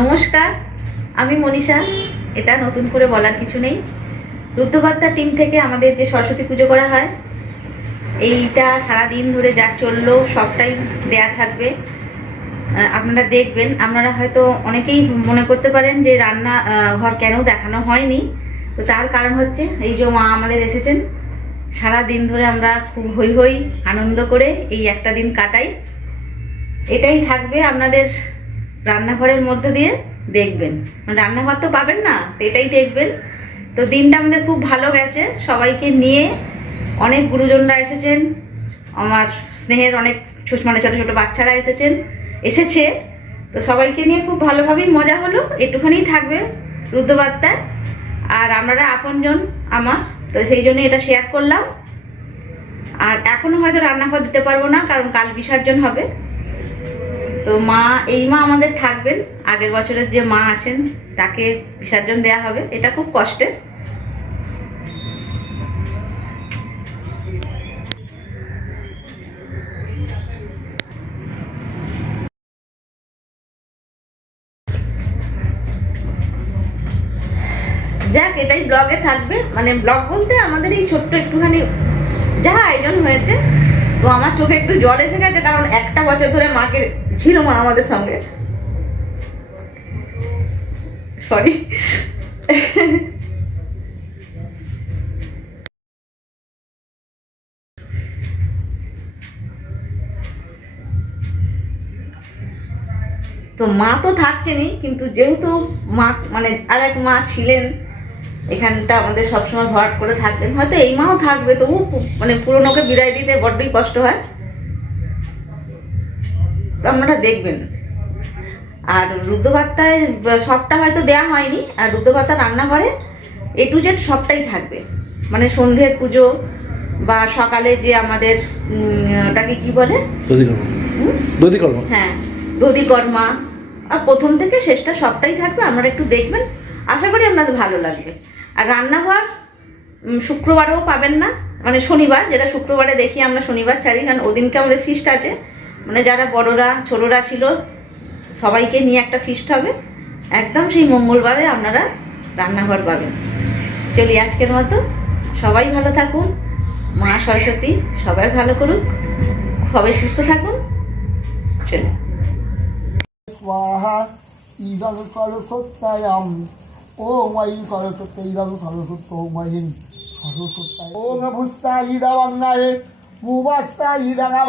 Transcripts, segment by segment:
নমস্কার, আমি মনীষা। এটা নতুন করে বলার কিছু নেই। রুদ্রবার্তা টিম থেকে আমাদের যে সরস্বতী পুজো করা হয়, এইটা সারা দিন ধরে যা চলল, সবটাই দেয়া থাকবে। আপনারা দেখবেন, আপনারা হয়তো অনেকেই মনে করতে পারেন যে রান্না ঘর কেন দেখানো হয়নি। তো তার কারণ হচ্ছে, এই যে মা আমাদের এসেছেন সারা দিন ধরে আমরা খুব হই হই আনন্দ করে এই একটা দিন কাটাই। এটাই থাকবে আপনাদের রান্নাঘরের মধ্যে দিয়ে দেখবেন। মানে রান্নাঘর তো পাবেন না এটাই দেখবেন। তো দিনটা আমাদের খুব ভালো গেছে। সবাইকে নিয়ে অনেক গুরুজনরা এসেছেন। আমার স্নেহের অনেক মানে ছোটো ছোটো বাচ্চারা এসেছেন, এসেছে। তো সবাইকে নিয়ে খুব ভালোভাবেই মজা হলো। একটুখানি থাকবে রুদ্রবার্তায় আর আপনারা আপনজন আমার। তো সেই জন্য এটা শেয়ার করলাম। আর এখনও হয়তো রান্নাঘর দিতে পারব না, কারণ কাল বিসর্জন হবে। তো মা, এই মা আমাদের থাকবেন। আগের বছরের যে মা আছেন, তাকে বিসর্জন দেয়া হবে। এটা খুব কষ্টের। যাক, এটাই ব্লগে থাকবে। মানে ব্লগ বলতে আমাদের এই ছোট্ট একটুখানি যা আয়োজন হয়েছে, তো আমার চোখে একটু জল এসে গেছে, কারণ একটা বছর ধরে মাকে ছিল মা আমাদের সঙ্গে। সরি তো মা তো থাকছেনই, কিন্তু যেহেতু মা মানে আর এক মা ছিলেন, এখানটা আমাদের সবসময় ভরাট করে থাকতেন। হয়তো এই মাও থাকবে, তবু মানে পুরোনোকে বিদায় দিতে বড্ডই কষ্ট হয়। আপনারা দেখবেন। আর রুদ্রভাত্তায় সবটা হয়তো দেয়া হয়নি আর রুদ্রভাত্তা রান্নাঘরে এ টু জেড সবটাই থাকবে। মানে সন্ধ্যের পুজো বা সকালে যে আমাদের ওটাকে কি বলে? দধিকর্ম। হ্যাঁ দধিকর্মা। আর প্রথম থেকে শেষটা সবটাই থাকবে আপনারা একটু দেখবেন। আশা করি আপনাদের ভালো লাগবে। আর রান্নাঘর শুক্রবারেও পাবেন না। মানে শনিবার যেটা শুক্রবারে দেখি আমরা শনিবার ছাড়ি কারণ ওদিনকে আমাদের ফিস্ট আছে। মানে যারা বড়রা, ছোটরা ছিল, সবাইকে নিয়ে একটা ফিস্ট হবে। একদম সেই মঙ্গলবারে আপনারা রান্নাঘর পাবেন। চলি, আজকের মতো সবাই ভালো থাকুন। মা সরস্বতী, সবাই ভালো করুক। সবাই সুস্থ থাকুন। চলো। ইদালু সরস্বত্যায় আম ও মাই সরস্বত্য ইদালু সরস্বত্য ও মাইন সরস্বত্যায় ও ভুসা ইদা বাংলায় মুবাসা ইদা না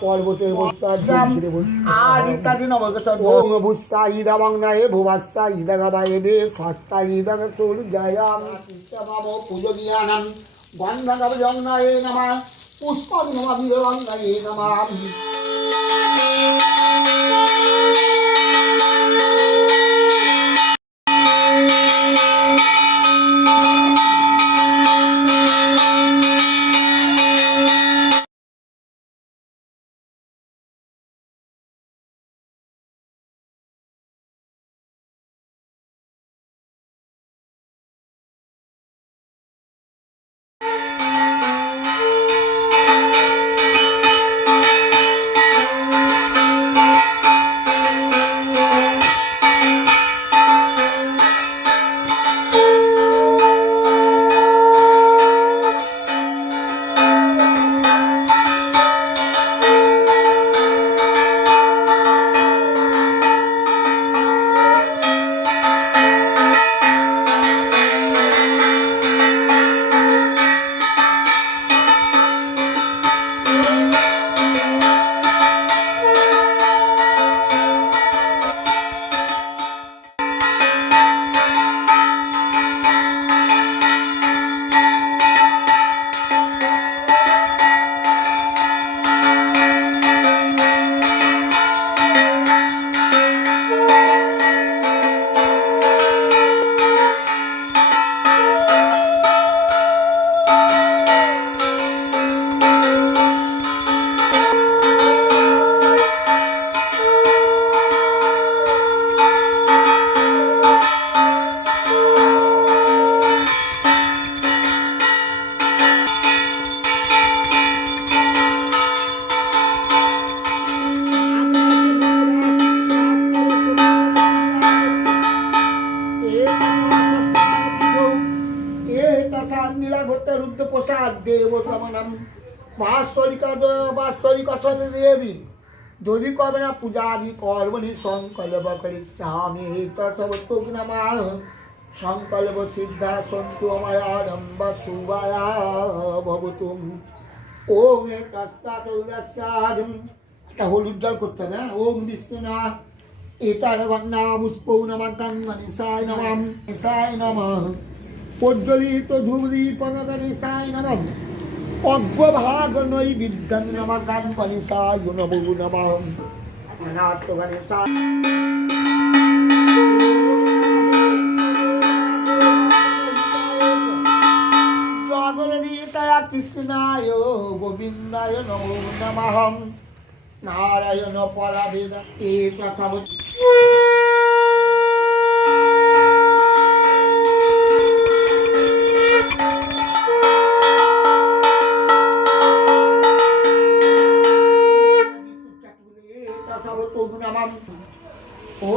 পর্বতের বুসা ইদা বাংলা এ ভুবাসা ইদা গাবা এ দে সস্তা ইদা চোর জয়াম পুজো দিয়ানাম গন্ধা গাব জংনা নামা পুষ্প নমা বিরঙ্গা নামা দেব সমানম বাৎসরিকা বাৎসরিকা সদে দেবী। যদি কবে না পূজা আদি কর্মণি সংকল্প করি, স্বামী তসব তুক নমা সংকল্প সিদ্ধা সন্তু অময়ারম্ভ শুভায়া ভবতুম। উদাসাদম এটা হলুদ জল করতে হ্যাঁ? পুষ্পৌ নমাকাং নিসায় নমাম। নমঃ প্রজ্বলিত ধূপদীপনগরিসায় নমঃ অজ্ঞভাগ নৈ বিদ্যাং নমাকাং পনিসায় নমো নমঃ অনাথ গণেশায় জগদীতায় কৃষ্ণায় গোবিন্দায় নমো নমঃ নারায়ণ পরাবেদ এ তথা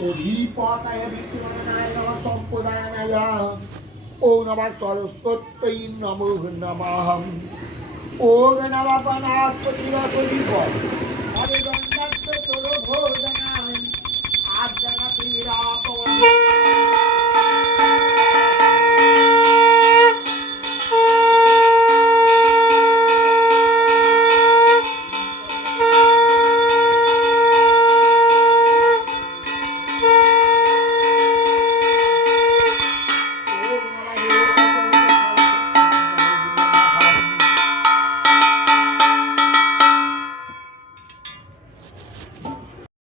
অধিপতায় বিষ্ণুনায় নম সম্পদায় ও নম সরস্বতী নম নমঃ ও নম বনস্পতি রসদীপ হরে গঙ্গাত্ম তোর ভোজনায় আজ্ঞা পবন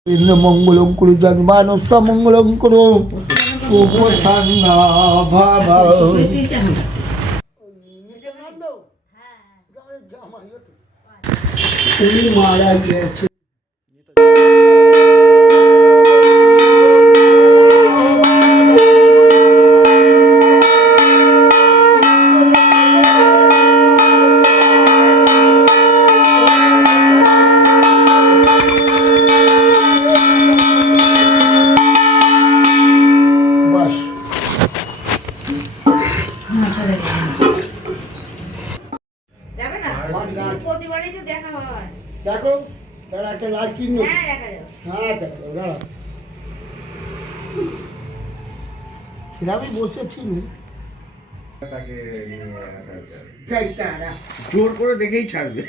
ইন্দ্র মঙ্গলং কুরু জন্মানো সমঙ্গলং কুরু মারা গেছে দেখা হয়। দেখো তারা একটা লাল চিহ্ন হ্যাঁ দেখা যাবে। হ্যাঁ দেখো দাঁড়া সেরামই বসেছিল তাকে জোর করে দেখেই ছাড়বে।